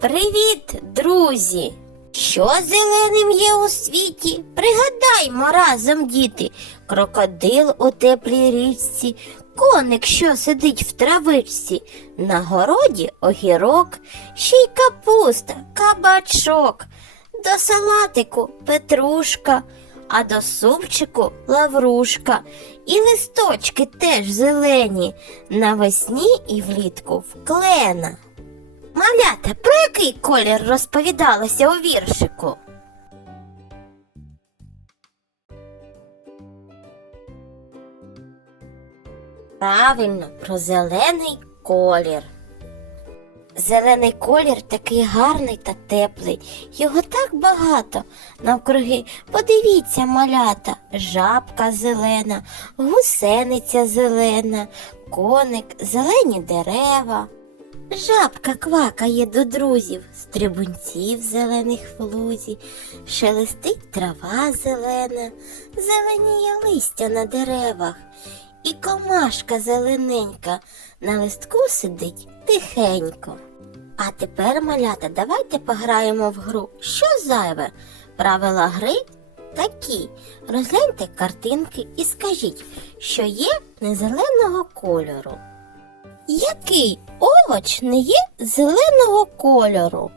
Привіт, друзі! Що зеленим є у світі? Пригадаймо разом, діти, крокодил у теплій річці, коник, що сидить в травичці, на городі огірок, ще й капуста, кабачок, до салатику петрушка, а до супчику лаврушка, і листочки теж зелені, навесні і влітку вклена. Малята, про який колір розповідалося у віршику? Правильно, про зелений колір. Зелений колір такий гарний та теплий. Його так багато. Навкруги подивіться, малята, жабка зелена, гусениця зелена, коник, зелені дерева. Жабка квакає до друзів, стрибунців зелених в лузі, шелестить трава зелена, зеленіє листя на деревах, і комашка зелененька на листку сидить тихенько. А тепер, малята, давайте пограємо в гру. Що зайве? Правила гри такі. Розгляньте картинки і скажіть, що є незеленого кольору. Який овоч не є зеленого кольору?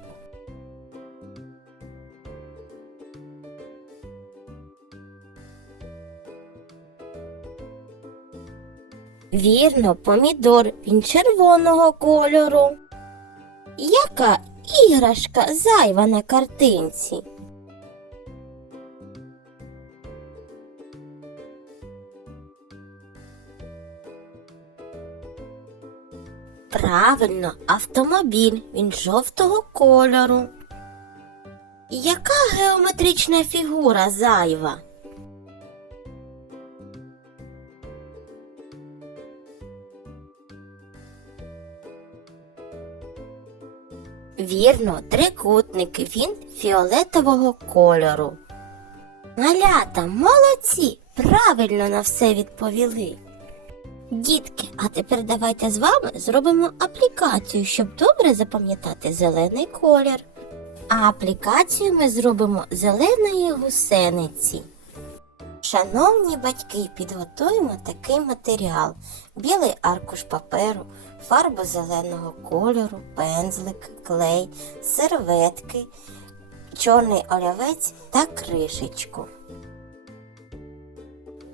Вірно, помідор він червоного кольору. Яка іграшка зайва на картинці? Правильно, автомобіль, він жовтого кольору. Яка геометрична фігура зайва? Вірно, трикутник, він фіолетового кольору. Малята, молодці! Правильно на все відповіли. Дітки, а тепер давайте з вами зробимо аплікацію, щоб добре запам'ятати зелений колір. А аплікацію ми зробимо зеленої гусениці. Шановні батьки, підготуємо такий матеріал: білий аркуш паперу, фарбу зеленого кольору, пензлик, клей, серветки, чорний олівець та кришечку.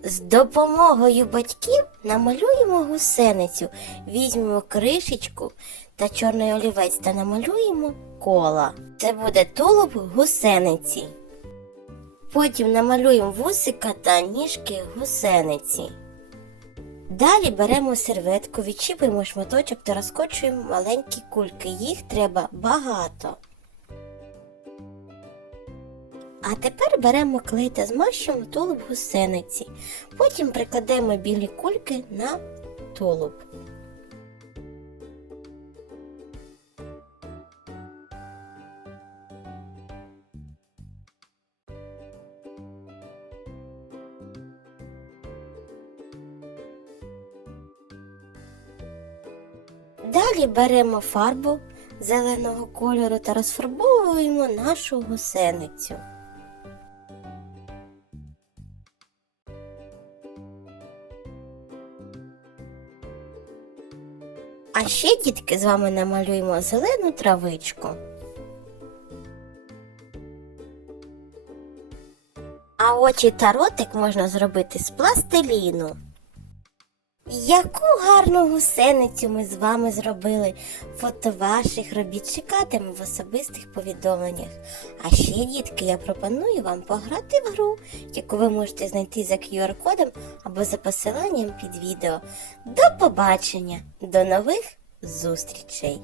З допомогою батьків намалюємо гусеницю, візьмемо кришечку та чорний олівець та намалюємо кола. Це буде тулуб гусениці. Потім намалюємо вусика та ніжки гусениці. Далі беремо серветку, відчіпуємо шматочок та розкочуємо маленькі кульки. Їх треба багато. А тепер беремо клей та змащуємо тулуб гусениці. Потім прикладемо білі кульки на тулуб. Далі беремо фарбу зеленого кольору та розфарбовуємо нашу гусеницю. А ще, дітки, з вами намалюємо зелену травичку. А очі та ротик можна зробити з пластиліну. Яку гарну гусеницю ми з вами зробили. Фото ваших робіт чекатиму в особистих повідомленнях. А ще, дітки, я пропоную вам пограти в гру, яку ви можете знайти за QR-кодом або за посиланням під відео. До побачення, до нових зустрічей!